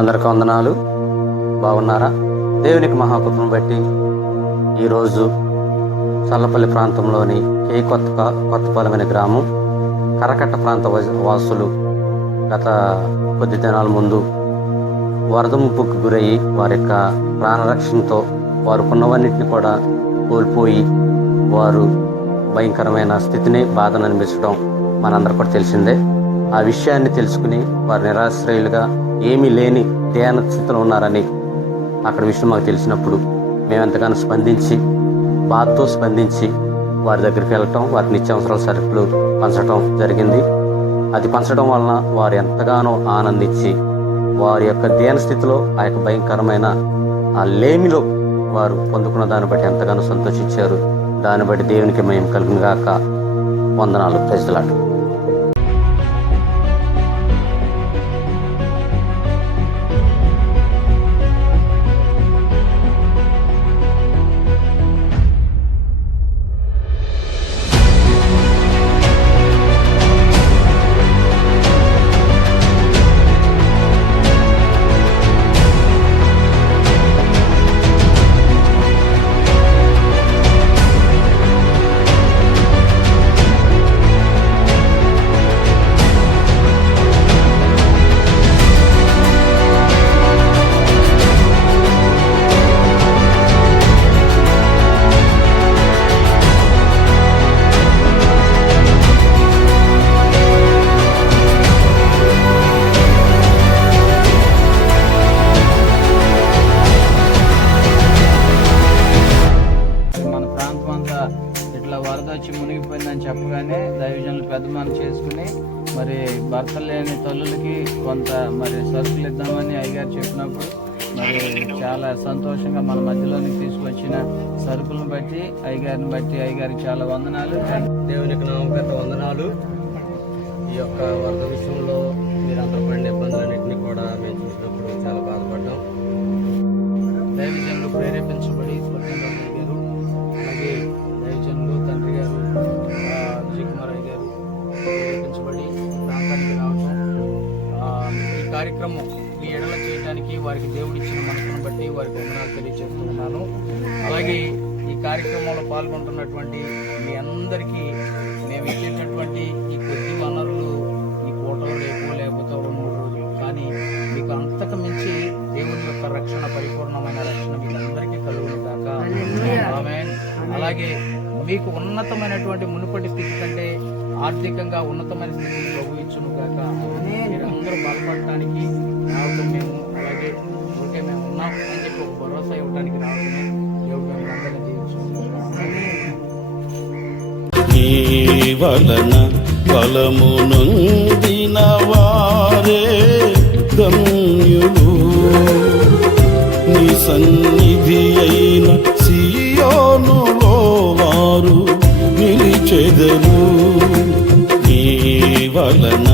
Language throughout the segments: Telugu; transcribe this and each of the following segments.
అందరికి వందనాలు. బాగున్నారా? దేవునికి మహాకృపను బట్టి ఈరోజు చల్లపల్లి ప్రాంతంలోని కే కొత్త కొత్తపాలెం అనే గ్రామం కరకట్ట ప్రాంత వాసులు గత కొద్ది దినాల ముందు వరద ముప్పుకు గురయ్యి వారి యొక్క ప్రాణరక్షణతో వారు కొన్నవన్నింటిని కూడా కోల్పోయి వారు భయంకరమైన స్థితిని బాధను అనిపించడం మనందరికీ కూడా తెలిసిందే. ఆ విషయాన్ని తెలుసుకుని వారు నిరాశ్రయులుగా ఏమీ లేని ధ్యాన స్థితిలో ఉన్నారని అక్కడ విషయం మాకు తెలిసినప్పుడు మేము ఎంతగానో స్పందించి బాధతో స్పందించి వారి దగ్గరికి వెళ్ళటం వారి నిత్యావసరాల సరుకులు పంచడం జరిగింది. అది పంచడం వలన వారు ఎంతగానో ఆనందించి వారి యొక్క ధ్యాన స్థితిలో ఆ యొక్క భయంకరమైన ఆ లేమిలో వారు పొందుకున్న దాన్ని బట్టి ఎంతగానో సంతోషించారు. దాన్ని బట్టి దేవునికి మేము కలిగిన గాక వందనాలు ప్రజలాడు ఇట్లా వచ్చి మునిగిపోయిందని చెప్పగానే దైవజనులు పెద్ద మనం చేసుకుని మరి భర్త లేని తల్లులకి కొంత మరి సరుకులు ఇద్దామని అయ్యగారు చెప్పినప్పుడు మరి చాలా సంతోషంగా మన మధ్యలోనికి తీసుకొచ్చిన సరుకులను బట్టి అయ్యగారిని బట్టి అయ్యగారికి చాలా వందనాలు. దేవునికి నామకత వందనాలు. ఈ యొక్క వరద విషయంలో మీరందరూ కార్యక్రమం ఈ ఎడల చేయడానికి వారికి దేవుడు ఇచ్చిన మనసును బట్టి వారికి వందనాలు తెలియజేస్తూ ఉన్నాను. అలాగే ఈ కార్యక్రమంలో పాల్గొంటున్నటువంటి మీ అందరికీ మేము ఇచ్చేటటువంటి ఈ కొద్ది వనరులు ఈ పూటలో రేపు లేకపోతే రెండు మూడు రోజులు. కానీ మీకు అంతకు మించి దేవుని యొక్క రక్షణ పరిపూర్ణమైన రక్షణ మీకు అందరికీ కలుగును కాక. అలాగే మీకు ఉన్నతమైనటువంటి మునుపటి స్థితి కంటే ఆర్థికంగా ఉన్నతమైన స్థితిని ప్రభు ఇచ్చును కాక మీరందరూ బాధపడటానికి రావటం మేము అలాగే ఓకే మేము ఉన్నాం అని చెప్పి ఒక భరోసా ఇవ్వడానికి రావటమే దేవుడు మేము అందరినీ దీవించుకుంటున్నాం నీ వలన బలము నొందిన వారే గమ్యులు నీ సన్నిధి అయిన సీ చెదము నీ వలన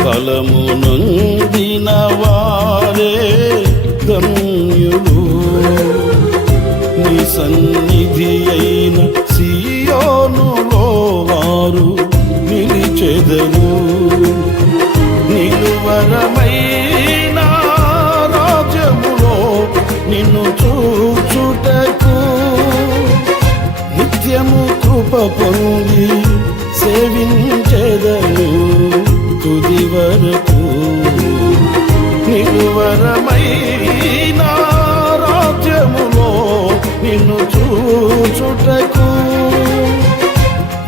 బలము నొందిన వారే గమ్యులు నీ సన్నిధి అయిన సియోనులో వారు నిలిచెదరు నిలువరమైన రాజ్యములో నిన్ను పొంగి పొంది సేవించెదను తుది వరకు నిలువరమైన రాజ్యములో నిన్ను చూచుటకు.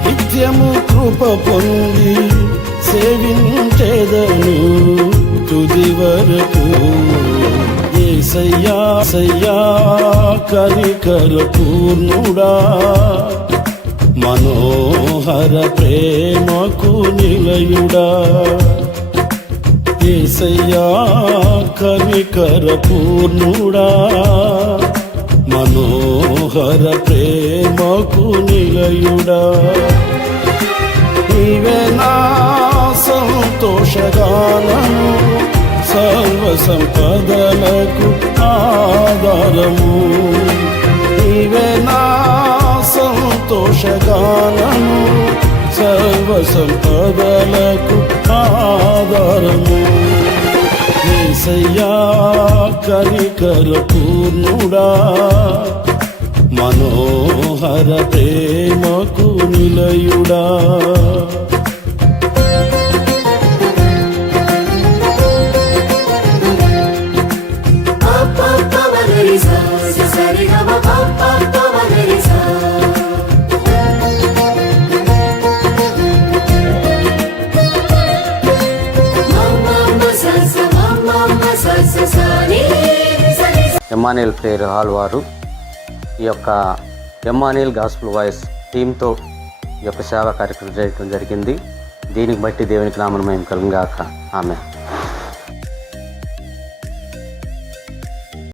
నిత్యము కృప పొంగి సేవించెదను తుది వరకు ఏసయ్యా సయ్యా కరికర పూర్ణుడా. మనోహర ప్రేమకు నిలయుడా. ఏసయ్యా కవికర పూర్ణుడా. మనోహర ప్రేమకు నిలయుడా. నీవే నా సంతోషగానము సర్వ సంపదలకు ఆధారము. నీవే నా సంపదలకు ఆధారము. ఏసయ్యా కనికర పూర్ణుడా మనోహర ప్రేమకు నిలయుడా. ఎమ్మానియల్ ప్రేయర్ హాల్ వారు ఈ యొక్క ఎమ్మానియల్ గాస్పుల్ వాయిస్ టీంతో ఈ యొక్క సేవా కార్యక్రమం చేయడం జరిగింది. దీనికి బట్టి దేవునికి నామం మేము కలుగాక ఆమె